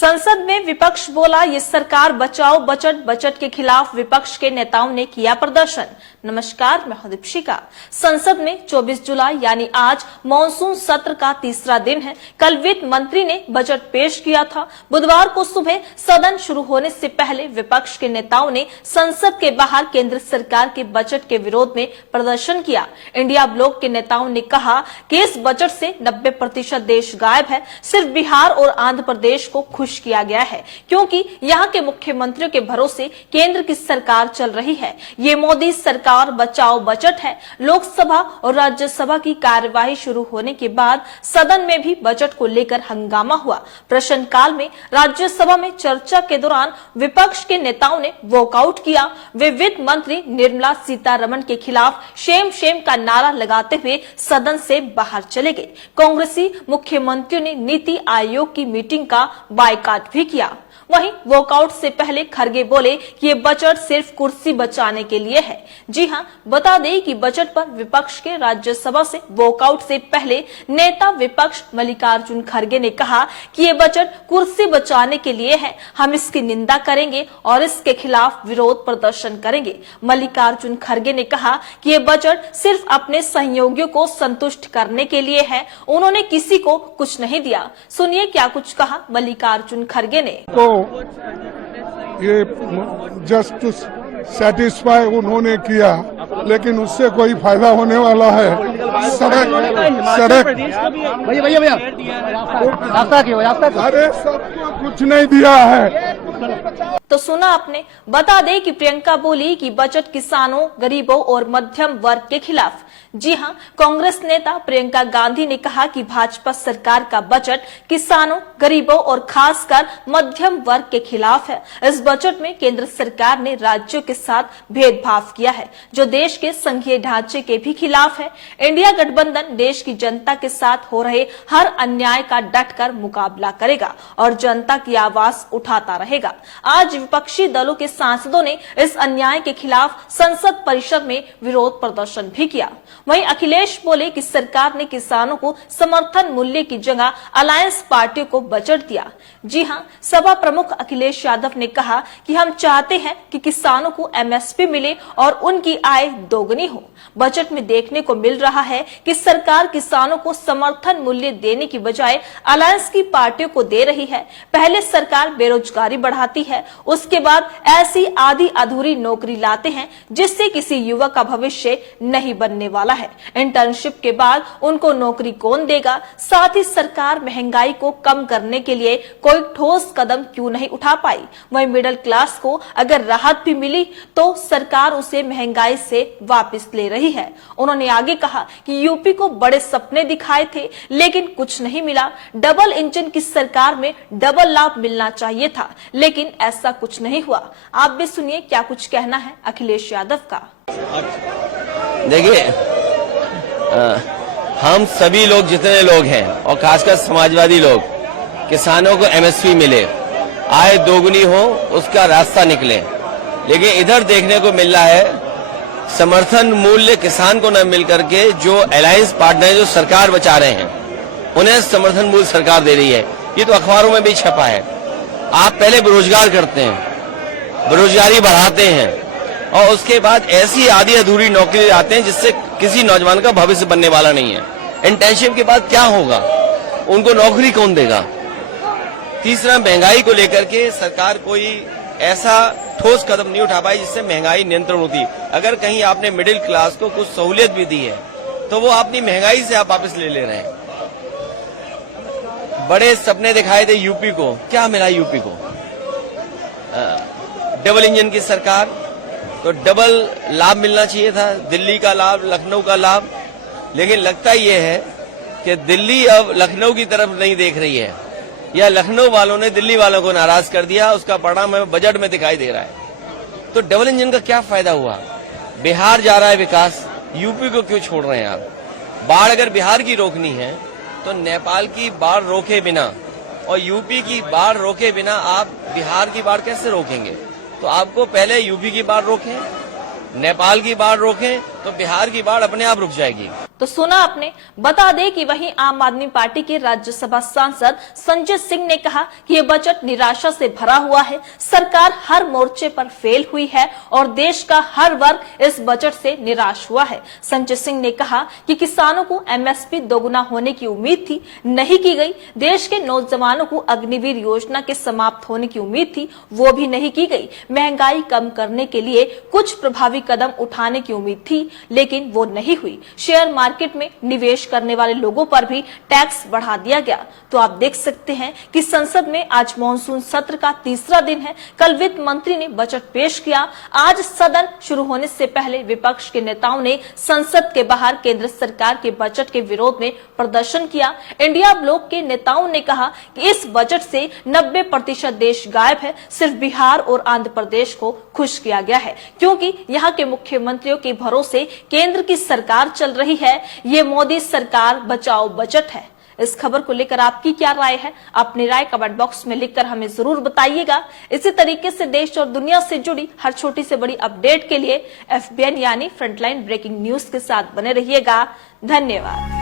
संसद में विपक्ष बोला, ये सरकार बचाओ बजट के खिलाफ विपक्ष के नेताओं ने किया प्रदर्शन। नमस्कार, मैं हूं दीपिका। संसद में 24 जुलाई यानी आज मॉनसून सत्र का तीसरा दिन है। कल वित्त मंत्री ने बजट पेश किया था। बुधवार को सुबह सदन शुरू होने से पहले विपक्ष के नेताओं ने संसद के बाहर केंद्र सरकार के बजट के विरोध में प्रदर्शन किया। इंडिया ब्लॉक के नेताओं ने कहा कि इस बजट से 90% देश गायब है। सिर्फ बिहार और आंध्र प्रदेश को खुश किया गया है, क्योंकि यहाँ के मुख्यमंत्रियों के भरोसे केंद्र की सरकार चल रही है। ये मोदी सरकार बचाओ बजट है। लोकसभा और राज्यसभा की कार्यवाही शुरू होने के बाद सदन में भी बजट को लेकर हंगामा हुआ। प्रश्नकाल में राज्यसभा में चर्चा के दौरान विपक्ष के नेताओं ने वॉकआउट किया। वे वित्त मंत्री निर्मला सीतारमण के खिलाफ शेम शेम का नारा लगाते हुए सदन से बाहर चले गए। कांग्रेसी मुख्यमंत्रियों ने नीति आयोग की मीटिंग का बायकॉट भी किया। वहीं वॉकआउट से पहले खरगे बोले कि ये बजट सिर्फ कुर्सी बचाने के लिए है। जी हां, बता दें कि बजट पर विपक्ष के राज्यसभा से वॉकआउट से पहले नेता विपक्ष मल्लिकार्जुन खरगे ने कहा कि ये बजट कुर्सी बचाने के लिए है। हम इसकी निंदा करेंगे और इसके खिलाफ विरोध प्रदर्शन करेंगे। मल्लिकार्जुन खरगे ने कहा कि ये बजट सिर्फ अपने सहयोगियों को संतुष्ट करने के लिए है। उन्होंने किसी को कुछ नहीं दिया। सुनिए क्या कुछ कहा मल्लिकार्जुन खरगे ने। ये जस्ट टू सेटिस्फाई उन्होंने किया, लेकिन उससे कोई फायदा होने वाला है? सड़क भैया अरे सबको कुछ नहीं दिया है। तो सुना आपने। बता दें कि प्रियंका बोली कि बजट किसानों, गरीबों और मध्यम वर्ग के खिलाफ। जी हां, कांग्रेस नेता प्रियंका गांधी ने कहा कि भाजपा सरकार का बजट किसानों, गरीबों और खासकर मध्यम वर्ग के खिलाफ है। इस बजट में केंद्र सरकार ने राज्यों के साथ भेदभाव किया है, जो देश के संघीय ढांचे के भी खिलाफ है। इंडिया गठबंधन देश की जनता के साथ हो रहे हर अन्याय का डटकर मुकाबला करेगा और जनता की आवाज उठाता रहेगा। आज विपक्षी दलों के सांसदों ने इस अन्याय के खिलाफ संसद परिसर में विरोध प्रदर्शन भी किया। वहीं अखिलेश बोले कि सरकार ने किसानों को समर्थन मूल्य की जगह अलायंस पार्टियों को बजट दिया। जी हां, सभा प्रमुख अखिलेश यादव ने कहा कि हम चाहते हैं कि किसानों को एमएसपी मिले और उनकी आय दोगुनी हो। बजट में देखने को मिल रहा है कि सरकार किसानों को समर्थन मूल्य देने की बजाय अलायंस की पार्टियों को दे रही है। पहले सरकार बेरोजगारी बढ़ाती है, उसके बाद ऐसी आधी अधूरी नौकरी लाते हैं जिससे किसी युवा का भविष्य नहीं बनने वाला है। इंटर्नशिप के बाद उनको नौकरी कौन देगा? साथ ही सरकार महंगाई को कम करने के लिए कोई ठोस कदम क्यों नहीं उठा पाई? वहीं मिडिल क्लास को अगर राहत भी मिली तो सरकार उसे महंगाई से वापस ले रही है। उन्होंने आगे कहा कि यूपी को बड़े सपने दिखाए थे, लेकिन कुछ नहीं मिला। डबल इंजन की सरकार में डबल लाभ मिलना चाहिए था, लेकिन ऐसा कुछ नहीं हुआ। आप भी सुनिए क्या कुछ कहना है अखिलेश यादव का। देखिए, हम सभी लोग जितने लोग हैं और खासकर समाजवादी लोग, किसानों को एमएसपी मिले, आय दोगुनी हो, उसका रास्ता निकले। लेकिन इधर देखने को मिल रहा है समर्थन मूल्य किसान को न मिल करके जो अलायंस पार्टनर जो सरकार बचा रहे हैं उन्हें समर्थन मूल्य सरकार दे रही है। ये तो अखबारों में भी छपा है। आप पहले बेरोजगार करते हैं, बेरोजगारी बढ़ाते हैं और उसके बाद ऐसी आधी अधूरी नौकरी आते हैं जिससे किसी नौजवान का भविष्य बनने वाला नहीं है। इंटर्नशिप के बाद क्या होगा? उनको नौकरी कौन देगा? तीसरा, महंगाई को लेकर के सरकार कोई ऐसा ठोस कदम नहीं उठा पाई जिससे महंगाई नियंत्रण होती। अगर कहीं आपने मिडिल क्लास को कुछ सहूलियत भी दी है तो वो अपनी महंगाई से आप वापस ले रहे हैं। बड़े सपने दिखाए थे यूपी को, क्या मिला यूपी को? डबल इंजन की सरकार, तो डबल लाभ मिलना चाहिए था, दिल्ली का लाभ, लखनऊ का लाभ। लेकिन लगता ये है कि दिल्ली अब लखनऊ की तरफ नहीं देख रही है, या लखनऊ वालों ने दिल्ली वालों को नाराज कर दिया। उसका परिणाम हमें बजट में दिखाई दे रहा है। तो डबल इंजन का क्या फायदा हुआ? बिहार जा रहा है विकास, यूपी को क्यों छोड़ रहे हैं आप? बाढ़ अगर बिहार की रोकनी है तो नेपाल की बाढ़ रोके बिना और यूपी की बाढ़ रोके बिना आप बिहार की बाढ़ कैसे रोकेंगे? तो आपको पहले यूपी की बाढ़ रोकें, नेपाल की बाढ़ रोकें तो बिहार की बाढ़ अपने आप रुक जाएगी। तो सुना आपने। बता दें कि वहीं आम आदमी पार्टी के राज्यसभा सांसद संजय सिंह ने कहा कि ये बजट निराशा से भरा हुआ है, सरकार हर मोर्चे पर फेल हुई है और देश का हर वर्ग इस बजट से निराश हुआ है। संजय सिंह ने कहा कि किसानों को एमएसपी दोगुना होने की उम्मीद थी, नहीं की गई। देश के नौजवानों को अग्निवीर योजना के समाप्त होने की उम्मीद थी, वो भी नहीं की गई। महंगाई कम करने के लिए कुछ प्रभावी कदम उठाने की उम्मीद थी, लेकिन वो नहीं हुई। शेयर मार्केट में निवेश करने वाले लोगों पर भी टैक्स बढ़ा दिया गया। तो आप देख सकते हैं कि संसद में आज मॉनसून सत्र का तीसरा दिन है। कल वित्त मंत्री ने बजट पेश किया। आज सदन शुरू होने से पहले विपक्ष के नेताओं ने संसद के बाहर केंद्र सरकार के बजट के विरोध में प्रदर्शन किया। इंडिया ब्लॉक के नेताओं ने कहा कि इस बजट से 90% देश गायब है, सिर्फ बिहार और आंध्र प्रदेश को खुश किया गया है, क्योंकि यहाँ के मुख्यमंत्रियों के भरोसे केंद्र की सरकार चल रही है। ये मोदी सरकार बचाओ बजट है। इस खबर को लेकर आपकी क्या राय है? अपनी राय कमेंट बॉक्स में लिखकर हमें जरूर बताइएगा। इसी तरीके से देश और दुनिया से जुड़ी हर छोटी से बड़ी अपडेट के लिए FBN यानी फ्रंटलाइन ब्रेकिंग न्यूज के साथ बने रहिएगा। धन्यवाद।